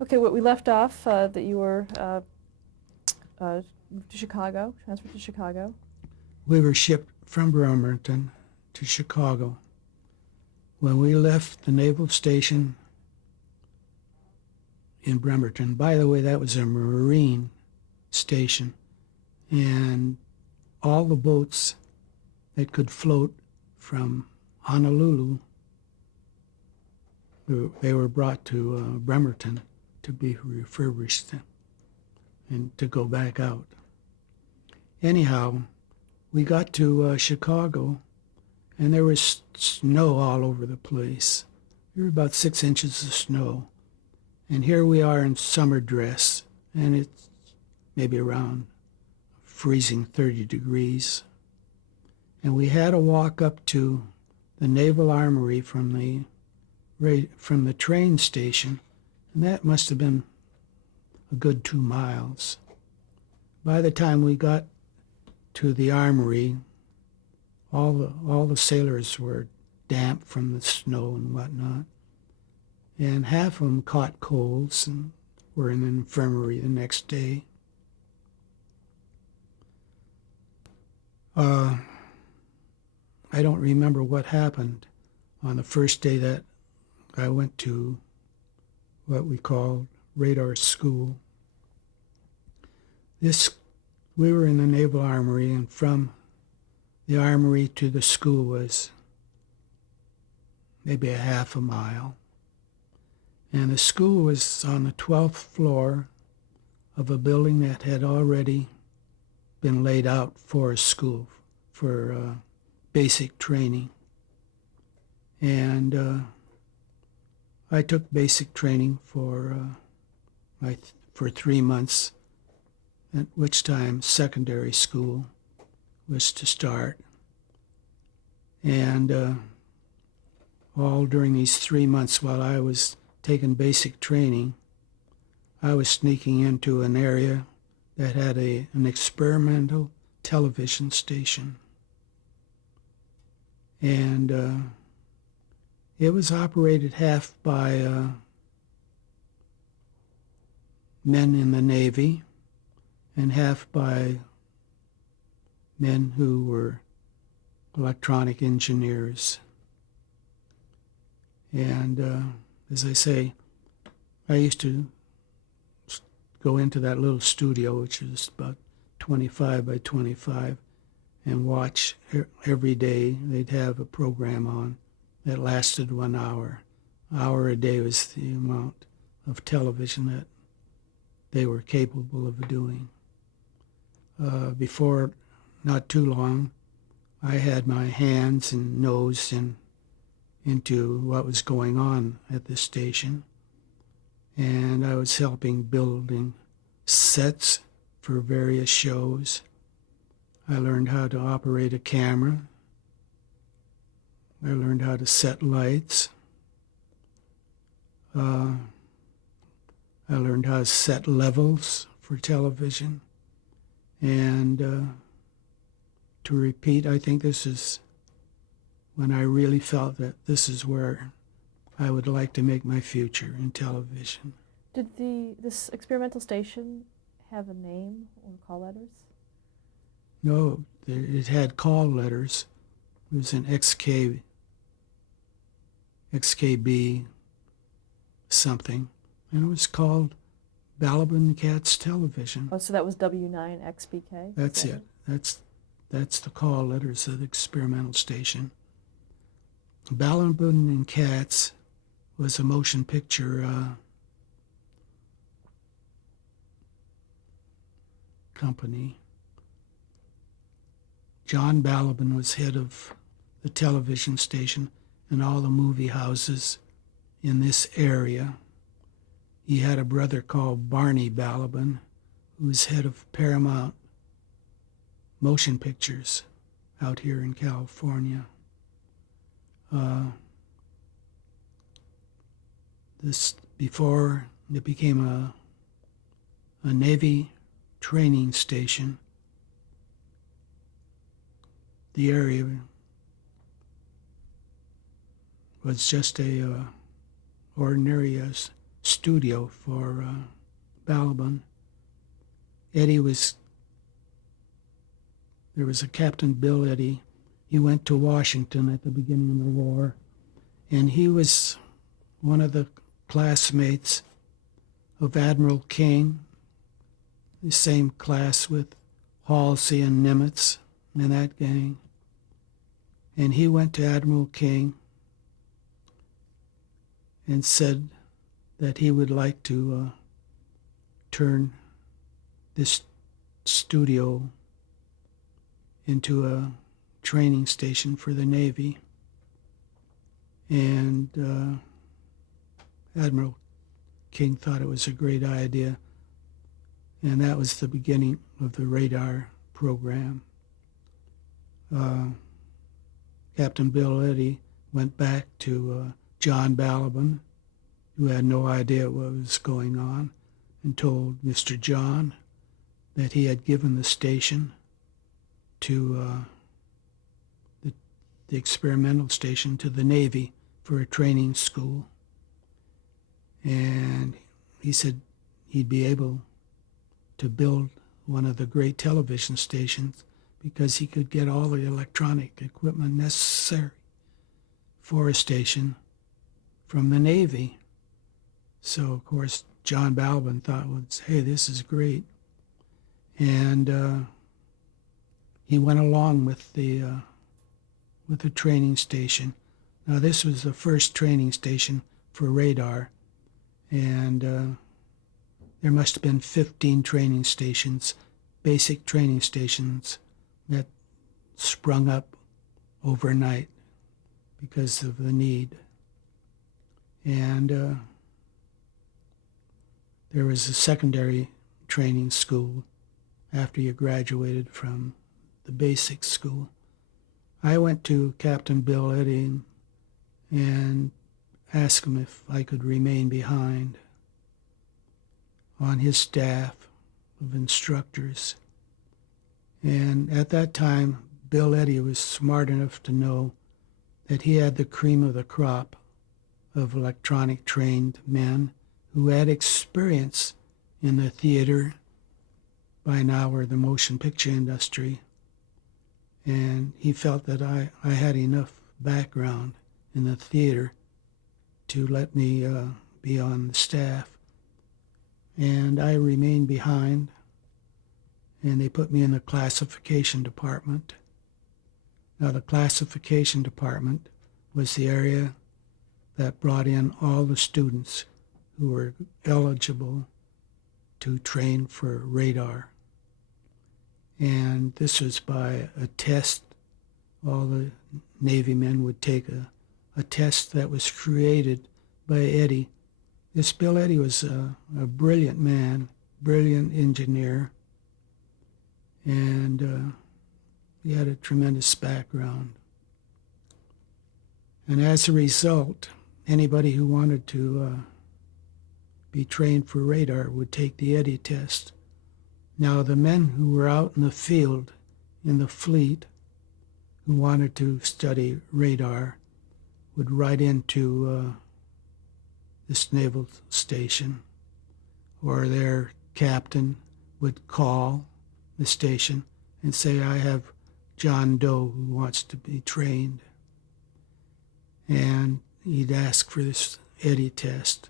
Okay, what we left off, that you were moved to Chicago, transferred to Chicago. We were shipped from Bremerton to Chicago. When we left the naval station in Bremerton, by the way, that was a Marine station, and all the boats that could float from Honolulu, they were brought to Bremerton to be refurbished and to go back out. Anyhow, we got to Chicago, and there was snow all over the place. There were about 6 inches of snow. And here we are in summer dress, and it's maybe around freezing 30 degrees. And we had to walk up to the Naval Armory from the train station, and that must have been a good 2 miles. By the time we got to the armory, all the sailors were damp from the snow and whatnot, and half of them caught colds and were in the infirmary the next day. I don't remember what happened on the first day that I went to what we called radar school. We were in the Naval Armory, and from the armory to the school was maybe a half a mile. And the school was on the 12th floor of a building that had already been laid out for a school for basic training. And I took basic training for 3 months, at which time secondary school was to start. And all during these 3 months while I was taking basic training, I was sneaking into an area that had an experimental television station. And it was operated half by men in the Navy and half by men who were electronic engineers. And as I say, I used to go into that little studio, which is about 25 by 25, and watch every day. They'd have a program on that lasted 1 hour. An hour a day was the amount of television that they were capable of doing. Before not too long, I had my hands and nose into what was going on at this station, and I was helping building sets for various shows. I learned how to operate a camera. I learned how to set lights. I learned how to set levels for television. And to repeat, I think this is when I really felt that this is where I would like to make my future in television. Did this experimental station have a name or call letters? No, it had call letters. It was an XKB something, and it was called Balaban Cats Television. Oh, so that was W9XBK? That's it. That's the call letters of the experimental station. Balaban and Cats was a motion picture company. John Balaban was head of the television station and all the movie houses in this area. He had a brother called Barney Balaban, who was head of Paramount Motion Pictures out here in California. This before it became a Navy training station. The area was just a ordinary studio for Balaban. There was a Captain Bill Eddy. He went to Washington at the beginning of the war, and he was one of the classmates of Admiral King, the same class with Halsey and Nimitz and that gang. And he went to Admiral King and said that he would like to turn this studio into a training station for the Navy. And Admiral King thought it was a great idea, and that was the beginning of the radar program. Captain Bill Eddy went back to John Balaban, who had no idea what was going on, and told Mr. John that he had given the station to the experimental station to the Navy for a training school. And he said he'd be able to build one of the great television stations because he could get all the electronic equipment necessary for a station from the Navy. So, of course, John Balaban thought, hey, this is great. And he went along with the training station. Now, this was the first training station for radar, and there must have been 15 training stations, basic training stations, that sprung up overnight because of the need. And there was a secondary training school after you graduated from the basic school. I went to Captain Bill Eddy and asked him if I could remain behind on his staff of instructors. And at that time, Bill Eddy was smart enough to know that he had the cream of the crop of electronic trained men who had experience in the theater, by now, or the motion picture industry. And he felt that I had enough background in the theater to let me be on the staff. And I remained behind, and they put me in the classification department. Now, the classification department was the area that brought in all the students who were eligible to train for radar. And this was by a test. All the Navy men would take a test that was created by Eddy. This Bill Eddy was a brilliant man, brilliant engineer, and he had a tremendous background. And as a result, anybody who wanted to be trained for radar would take the Eddy test. Now, the men who were out in the field, in the fleet, who wanted to study radar would write into this naval station, or their captain would call the station and say, I have John Doe who wants to be trained. And he'd ask for this Eddy test.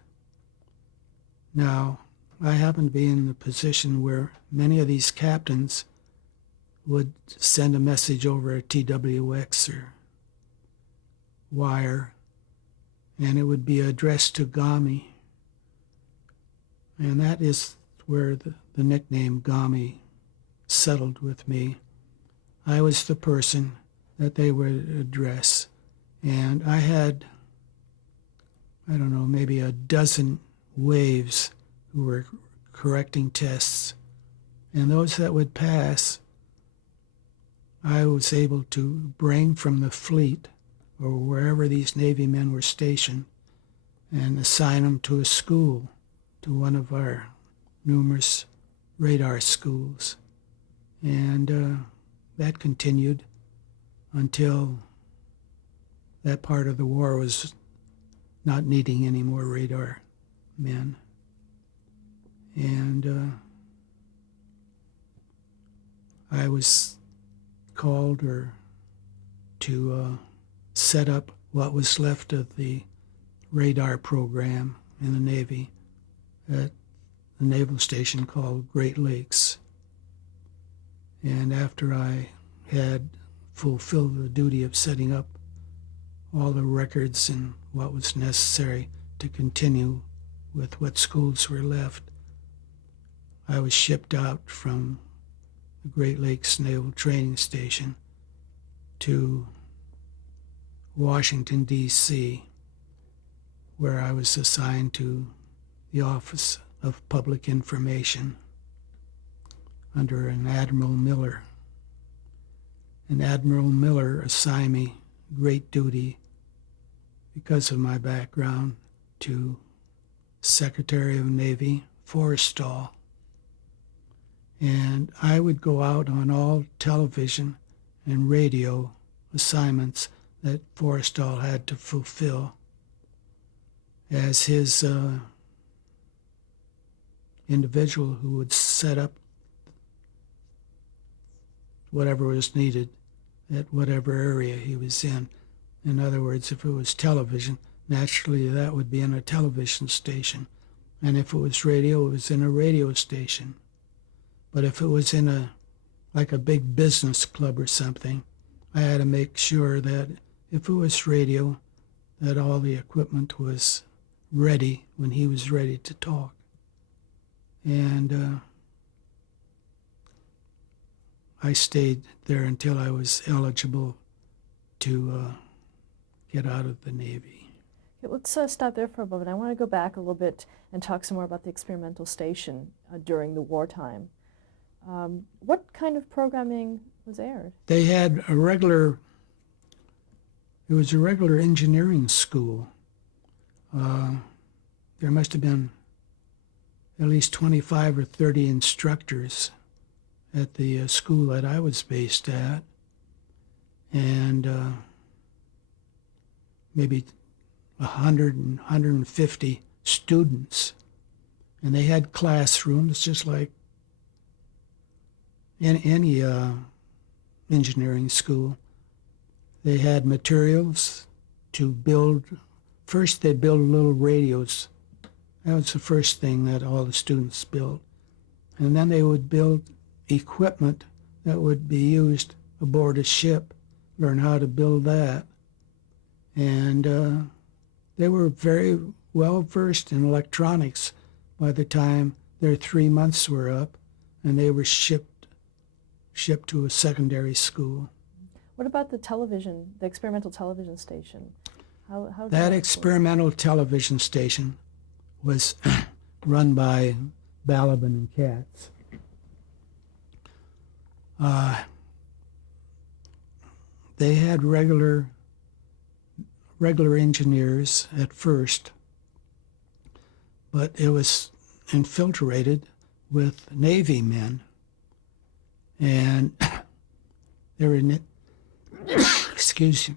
Now, I happen to be in the position where many of these captains would send a message over a TWX or wire, and it would be addressed to Gommy. And that is where the nickname Gommy settled with me. I was the person that they would address, and I had, maybe a dozen waves who were correcting tests, and those that would pass, I was able to bring from the fleet or wherever these Navy men were stationed and assign them to a school, to one of our numerous radar schools. And that continued until that part of the war was not needing any more radar men. And I was called to set up what was left of the radar program in the Navy at the naval station called Great Lakes. And after I had fulfilled the duty of setting up all the records and what was necessary to continue with what schools were left, I was shipped out from the Great Lakes Naval Training Station to Washington, D.C., where I was assigned to the Office of Public Information under an Admiral Miller. And Admiral Miller assigned me great duty because of my background to Secretary of Navy Forrestal. And I would go out on all television and radio assignments that Forrestal had to fulfill as his individual who would set up whatever was needed at whatever area he was in. In other words, if it was television, naturally that would be in a television station. And if it was radio, it was in a radio station. But if it was in like a big business club or something, I had to make sure that if it was radio, that all the equipment was ready when he was ready to talk. And I stayed there until I was eligible to get out of the Navy. Okay, let's stop there for a moment. I want to go back a little bit and talk some more about the experimental station during the wartime. What kind of programming was aired? They had it was a regular engineering school. There must have been at least 25 or 30 instructors at the school that I was based at, and maybe 100 and 150 students. And they had classrooms just like in any engineering school. They had materials to build. First, they built little radios. That was the first thing that all the students built. And then they would build equipment that would be used aboard a ship, learn how to build that. And they were very well versed in electronics by the time their 3 months were up, and they were shipped to a secondary school. What about the television, the experimental television station? How that experimental television station was run by Balaban and Katz. They had regular engineers at first, but it was infiltrated with Navy men, and they were excuse me.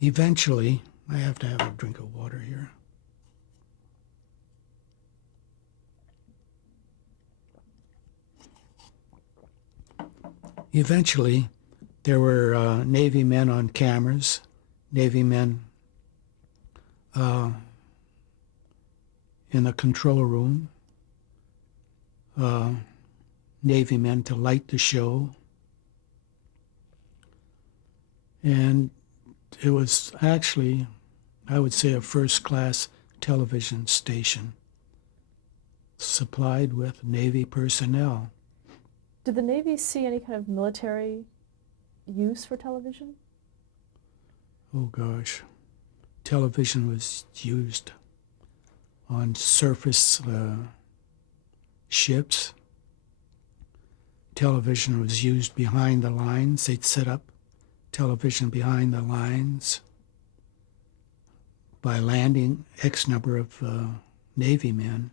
Eventually, I have to have a drink of water here. Eventually, there were Navy men on cameras, Navy men in the control room, Navy men to light the show. And it was actually, I would say, a first-class television station supplied with Navy personnel. Did the Navy see any kind of military use for television? Oh gosh, television was used on surface ships. Television was used behind the lines. They'd set up television behind the lines by landing X number of Navy men.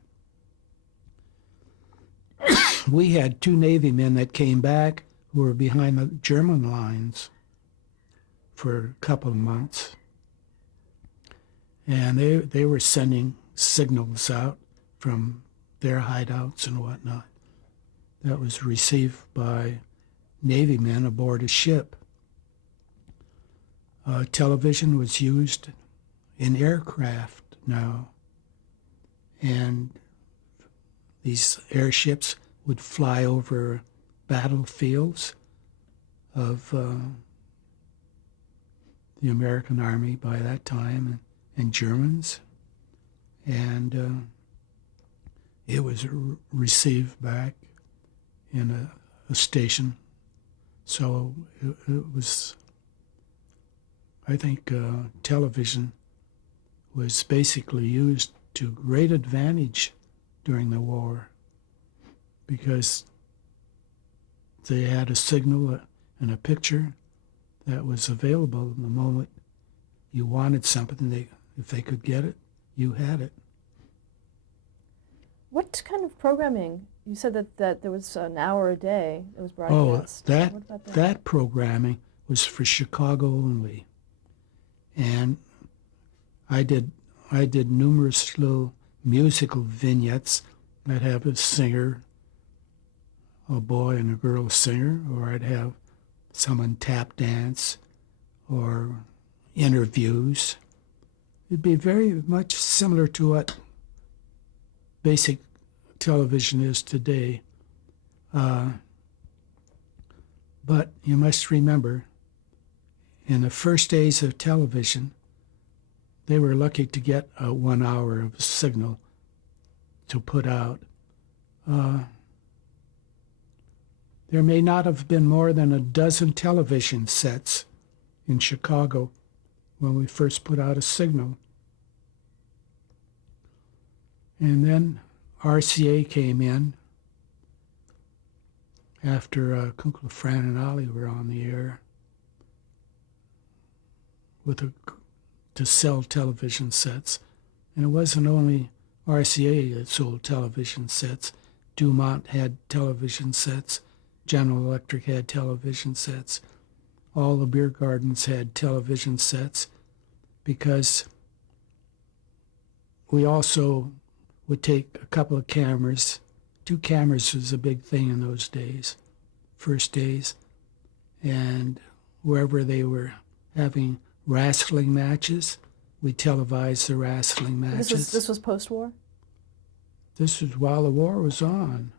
We had 2 Navy men that came back who were behind the German lines for a couple of months. And they were sending signals out from their hideouts and whatnot that was received by Navy men aboard a ship. Television was used in aircraft now, and these airships would fly over battlefields of the American Army by that time, and Germans, and it was received back in a station. So it was, I think, television was basically used to great advantage during the war, because they had a signal and a picture that was available in the moment you wanted something. If they could get it, you had it. What kind of programming? You said that there was an hour a day that was Oh, broadcast. What about that programming was for Chicago only, and I did numerous little musical vignettes that have a singer, a boy and a girl singer, or I'd have someone tap dance, or interviews. It'd be very much similar to what basic television is today. But you must remember, in the first days of television, they were lucky to get 1 hour of signal to put out. There may not have been more than a dozen television sets in Chicago when we first put out a signal. And then RCA came in after Kunkel, Fran, and Ollie were on the air to sell television sets. And it wasn't only RCA that sold television sets. Dumont had television sets. General Electric had television sets. All the beer gardens had television sets, because we also would take a couple of cameras. 2 cameras was a big thing in those days, first days. And wherever they were having wrestling matches, we televised the wrestling matches. This was post-war? This was while the war was on.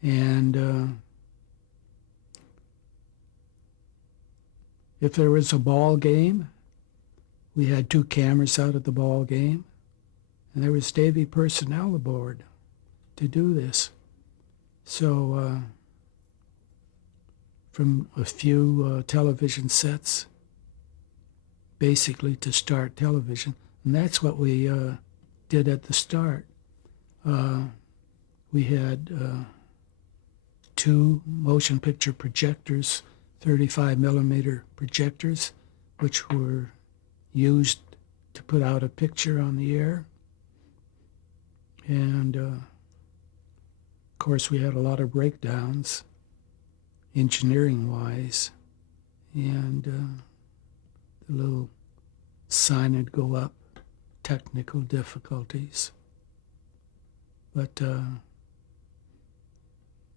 And if there was a ball game, we had 2 cameras out at the ball game, and there was Navy personnel aboard to do this. So from a few television sets, basically to start television, and that's what we did at the start. We had 2 motion picture projectors, 35 millimeter projectors, which were used to put out a picture on the air. And of course we had a lot of breakdowns, engineering-wise, and the little sign would go up, technical difficulties. But it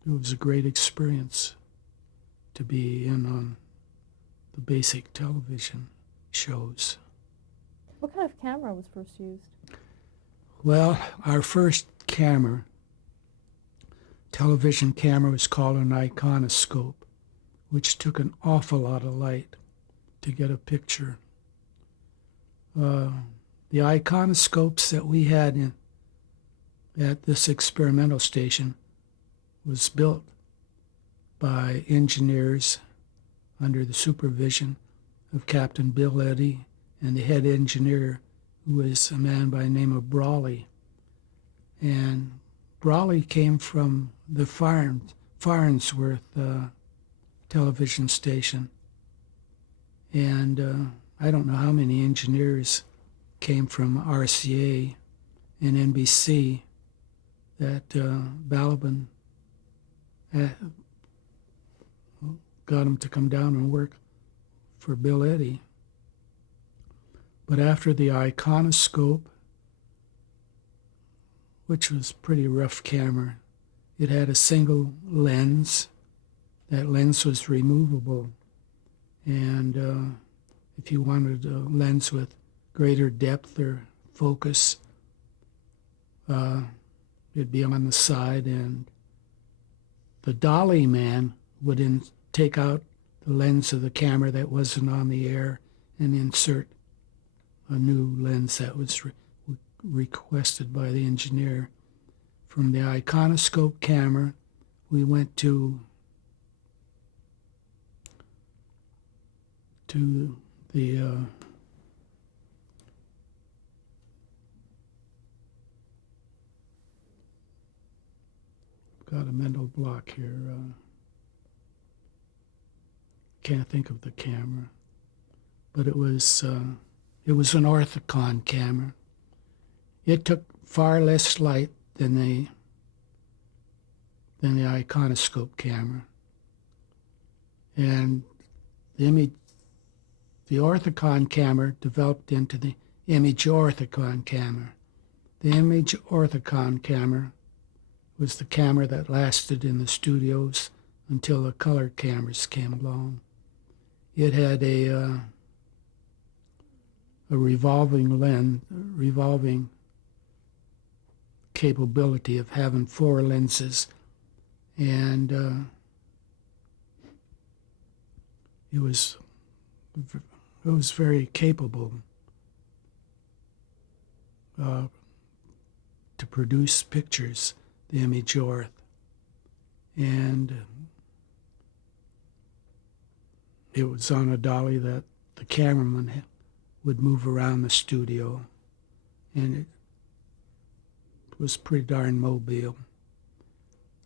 was a great experience to be in on the basic television shows. What kind of camera was first used? Well, our first television camera, was called an iconoscope, which took an awful lot of light to get a picture. The iconoscopes that we had at this experimental station was built by engineers under the supervision of Captain Bill Eddy, and the head engineer, who was a man by the name of Brawley. And Brawley came from the Farnsworth television station. And I don't know how many engineers came from RCA and NBC that Balaban got him to come down and work for Bill Eddy. But after the iconoscope, which was a pretty rough camera, it had a single lens. That lens was removable. And if you wanted a lens with greater depth or focus, it'd be on the side, and the dolly man would take out the lens of the camera that wasn't on the air and insert a new lens that was requested by the engineer. From the iconoscope camera, we went to the got a mental block here. Can't think of the camera, but it was an orthicon camera. It took far less light than the iconoscope camera, and the orthicon camera developed into the image orthicon camera. The image orthicon camera was the camera that lasted in the studios until the color cameras came along. It had a revolving capability of having 4 lenses, and it was very capable to produce pictures, the image orth, and it was on a dolly that the cameraman would move around the studio, and it was pretty darn mobile.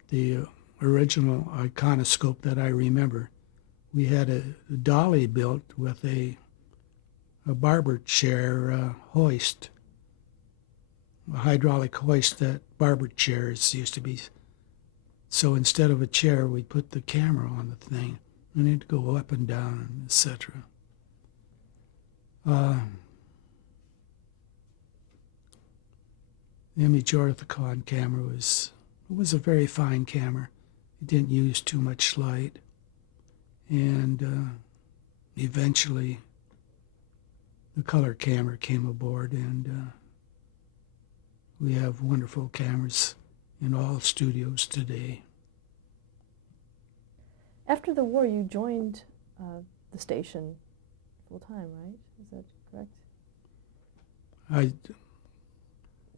The original iconoscope that I remember, we had a dolly built with a barber chair hoist, a hydraulic hoist that barber chairs used to be. So instead of a chair, we put the camera on the thing, and it'd go up and down, etc. The image orthicon camera was a very fine camera. It didn't use too much light, and eventually the color camera came aboard, and we have wonderful cameras in all studios today. After the war, you joined the station full-time, right? Is that correct?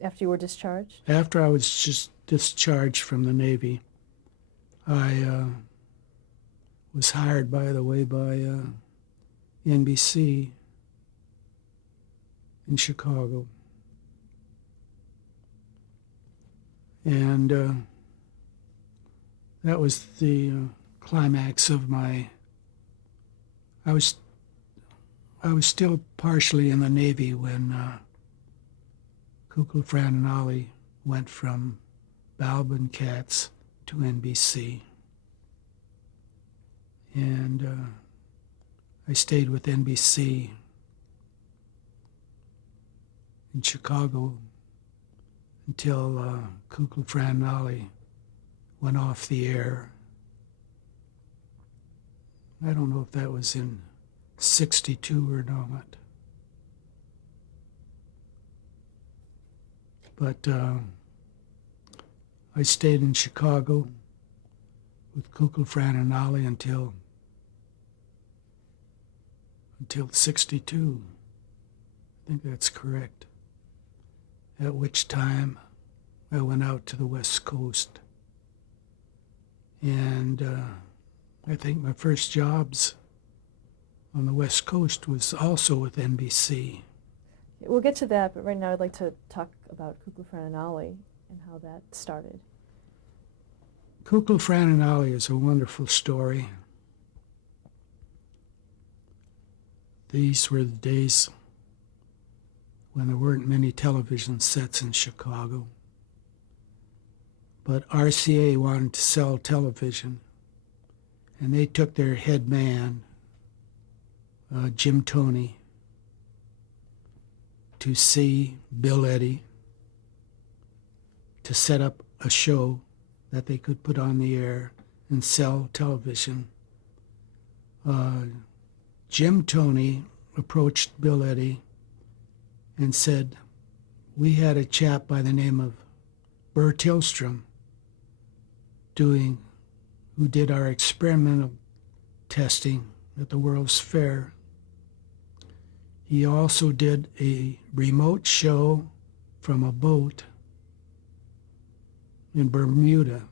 After you were discharged? After I was just discharged from the Navy, I was hired, by the way, by NBC in Chicago. And that was the climax of my... I was still partially in the Navy when Kukla, Fran, and Ollie went from Balb and Katz to NBC. And I stayed with NBC in Chicago until Kukla, Fran, and Ollie went off the air. I don't know if that was in 62 or not. But I stayed in Chicago with Kukla, Fran, and Ollie until 62. I think that's correct. At which time I went out to the West Coast. And I think my first jobs on the West Coast was also with NBC. We'll get to that, but right now I'd like to talk about Kukla, Fran, and Ollie and how that started. Kukla, Fran, and Ollie is a wonderful story. These were the days when there weren't many television sets in Chicago. But RCA wanted to sell television, and they took their head man, Jim Toney, to see Bill Eddy to set up a show that they could put on the air and sell television. Jim Toney approached Bill Eddy and said, we had a chap by the name of Burr Tillstrom who did our experimental testing at the World's Fair. He also did a remote show from a boat in Bermuda.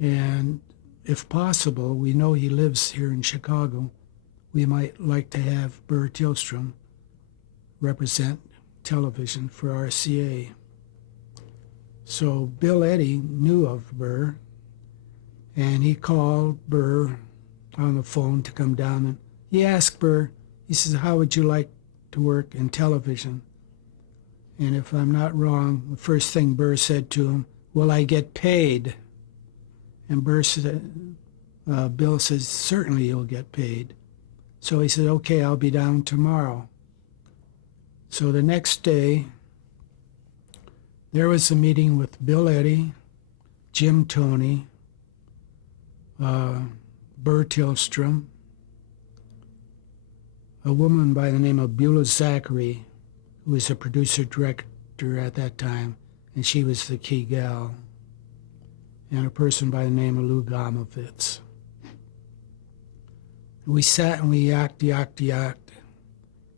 And if possible, we know he lives here in Chicago, we might like to have Burr Tillstrom represent television for RCA. So Bill Eddy knew of Burr, and he called Burr on the phone to come down, and he asked Burr, he says, how would you like to work in television? And if I'm not wrong, the first thing Burr said to him, will I get paid? And Burr said, Bill says, certainly you'll get paid. So he said, okay, I'll be down tomorrow. So the next day, there was a meeting with Bill Eddy, Jim Toney, Burr Tillstrom, a woman by the name of Beulah Zachary, who was a producer-director at that time, and she was the key gal, and a person by the name of Lou Gomavitz. We sat and we yacked,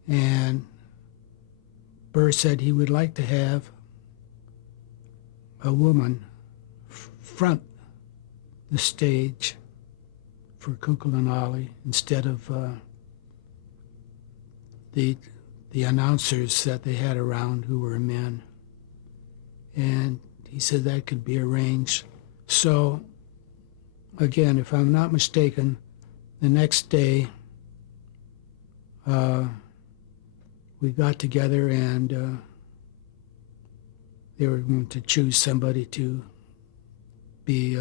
and Burr said he would like to have a woman front the stage for Kukul and Ollie instead of the announcers that they had around who were men. And he said that could be arranged. So, again, if I'm not mistaken, the next day we got together and they were going to choose somebody to be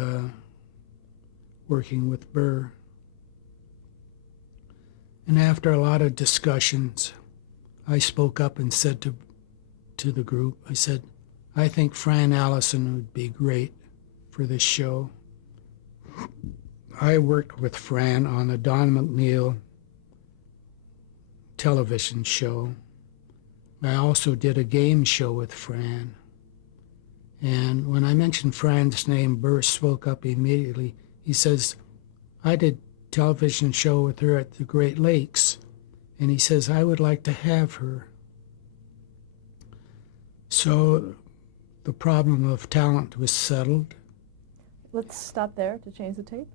working with Burr. And after a lot of discussions, I spoke up and said to the group, I said, I think Fran Allison would be great for this show. I worked with Fran on the Don McNeil television show. I also did a game show with Fran. And when I mentioned Fran's name, Burr spoke up immediately. He says, I did a television show with her at the Great Lakes. And he says, I would like to have her. So the problem of talent was settled. Let's stop there to change the tape.